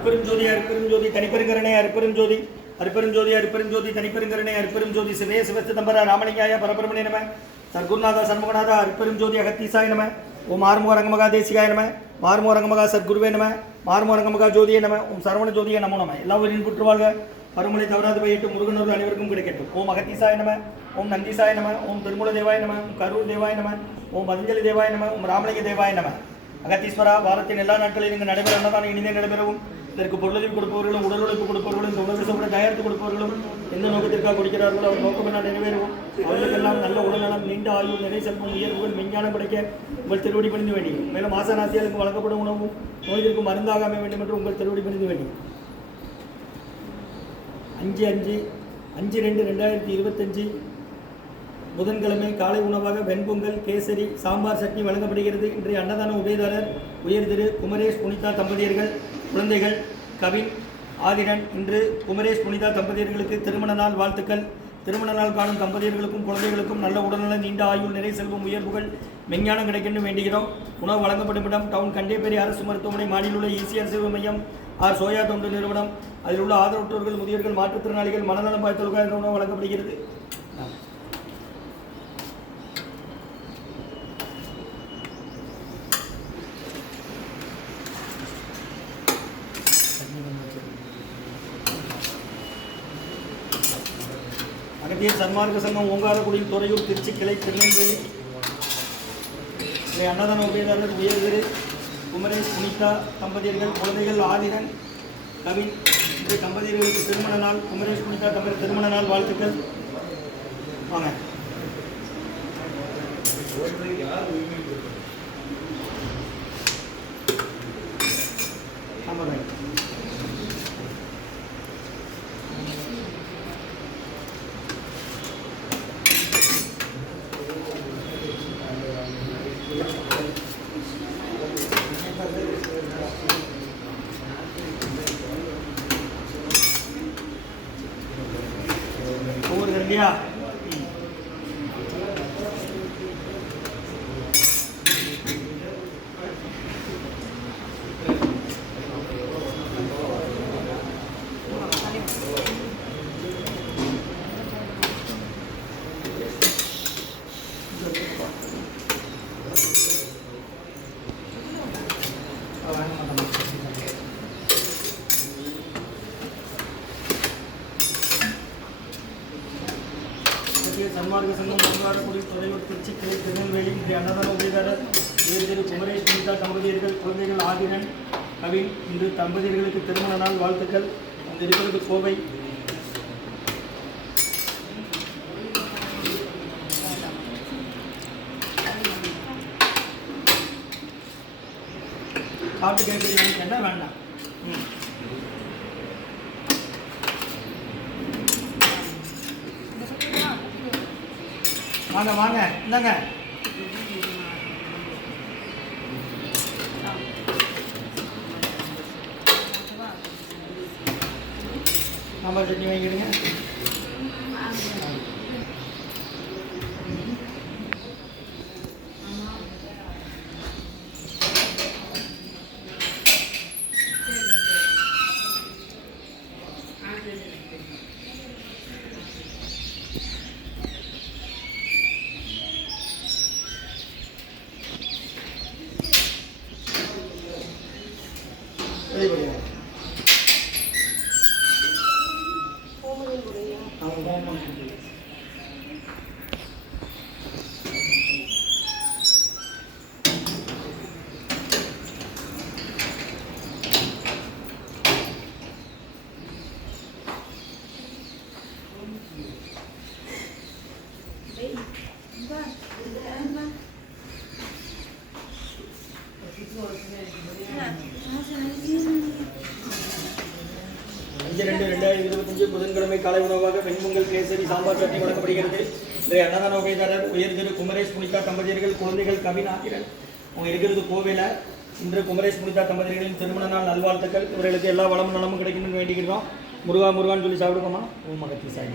அருப்பெரும் ஜோதி அருப்பெரும் ஜோதி தனிப்பெருங்கரணை அருப்பெரும் ஜோதி அருப்பெரும் ஜோதி அருப்பெரும் ஜோதி தனிப்பெருங்கரணை அருப்பெரும் ஜோதி சிவே சிவசிதம்பர ராமலிங்காய பரபரமணே நம சர்க்குருநாத சண்முகநாத அருப்பெரும் ஜோதி அகத்தீசாய நம ஓம் ஆறுமுக ரங்கமகா தேசிகாய நம மாறுமுக ரங்கமகா சத்குருவே நம மாறுமுக ரங்கமகா ஜோதியே நம ஓம் சரவண ஜோதியே நமோ நம எல்லா உயிரின் புற்றுவாழ்க பருமலை தவறாது பயிட்டு முருகனூர் அனைவருக்கும் கிடைக்கட்டும் ஓம் அகத்தீசாய நம ஓம் நந்தீசாய நம ஓம் திருமூல தேவாய நம ஓம் கரூர் தேவாய நம ஓம் பதஞ்சலி தேவாய நம ஓம் ராமலிங்க தேவாய நம அகத்தீஸ்வரா வாரத்தின் எல்லா நாட்களிலும் இங்கு நடைபெற அன்னதான இனிதே நடைபெறவும் இதற்கு பொருளுதவி கொடுப்பவர்களும் உடல் உழைப்பு கொடுப்பவர்களும் இந்த உணவு சோழ தயாரித்து கொடுப்பவர்களும் எந்த நோக்கத்திற்காக கொடுக்கிறார்களோ அவர் நோக்கம் நான் நிறைவேறவும் அவர்களுக்கெல்லாம் நல்ல உடல்நலம் நீண்ட ஆயுள் நிறை செல்வம் உயர்வுகள் விஞ்ஞானம் கிடைக்க உங்கள் திருவடி பணிந்து வேண்டி மேலும் ஆசனாசியாளுக்கு வழங்கப்படும் உணவும் நோய்களுக்கு மருந்தாக அமைய வேண்டும் என்று உங்கள் திருவடி பணிந்து வேண்டி 5/5/5/2/2025 புதன்கிழமை காலை உணவாக வெண்பொங்கல் கேசரி சாம்பார் சட்னி வழங்கப்படுகிறது. இன்றைய அன்னதான உபயதாரர் உயர் திரு குமரேஷ் புனிதா தம்பதியர்கள் குழந்தைகள் கவின் ஆதிரன். இன்று குமரேஷ் புனிதா தம்பதியர்களுக்கு திருமண நாள் வாழ்த்துக்கள். திருமண நாள் காணும் தம்பதியர்களுக்கும் குழந்தைகளுக்கும் நல்ல உடல்நலம் நீண்ட ஆயுள் நிறை செல்வம் உயர்வுகள் விஞ்ஞானம் கிடைக்கணும் வேண்டுகிறோம். உணவு வழங்கப்படும் இடம் டவுன் கண்டேப்பேரி அரசு மருத்துவமனை மாநில உள்ள ஈசிஆர் சேவை மையம் ஆர் சோயா தொண்டு நிறுவனம். அதில் உள்ள ஆதரவற்றோர்கள் முதியோர்கள் மாற்றுத்திறனாளிகள் மனநலம் பாய்த்தலுக்காக இந்த உணவு வழங்கப்படுகிறது. அகத்திய சன்மார்க்க சங்கம் ஓங்காரக்குடி துறையூர் திருச்சி கிளை திருநெல்வேலி. அன்னதான உபயதாரர் உயர் திரு குமரேஷ் புனிதா தம்பதியர்கள் குழந்தைகள் ஆதிரன் கவின். இந்த தம்பதியர்களுக்கு திருமண நாள் குமரேஷ் புனிதா தம்பதி திருமண நாள் வாழ்த்துக்கள். வாங்க ஆமாங்க. ஒவ்வொரு கரண்டியா சன்மார்க்க சங்கம் ஓங்காரக்குடி துறையூர் திருச்சி கிளை திருநெல்வேலி. இன்றைய அன்னதான உபயதாரர் உயர் திரு குமரேஷ் புனிதா தம்பதியர்கள் குழந்தைகள் ஆதிரன் கவின். இன்று தம்பதியர்களுக்கு திருமண நாள் வாழ்த்துக்கள். அங்கு இருக்கிறது கோவை. சாப்பிட்டு கேட்குறீங்க என்ன வேண்டாம். வாங்க வாங்க இந்தாங்க. சாம்பார் சட்னி வாங்கிடுங்க. புதன்கிழமை காலை உணவாக வெண்பொங்கல் கேசரி சாம்பார் சட்னி வழங்கப்படுகிறது. இன்றைய அன்னதான உபயதாரர் உயர் திரு குமரேஷ் புனிதா தம்பதியர்கள் குழந்தைகள் கவின் ஆகிரன். அவங்க இருக்கிறது கோவையில். இன்று குமரேஷ் புனிதா தம்பதியர்களின் திருமண நாள் நல்வாழ்த்துக்கள். இவர்களுக்கு எல்லா வளமும் நலமும் கிடைக்கணும்னு வேண்டிக்கிறோம். முருகா முருகான்னு சொல்லி சாப்பிடுவோமா. ஓம் அகத்தீசாய.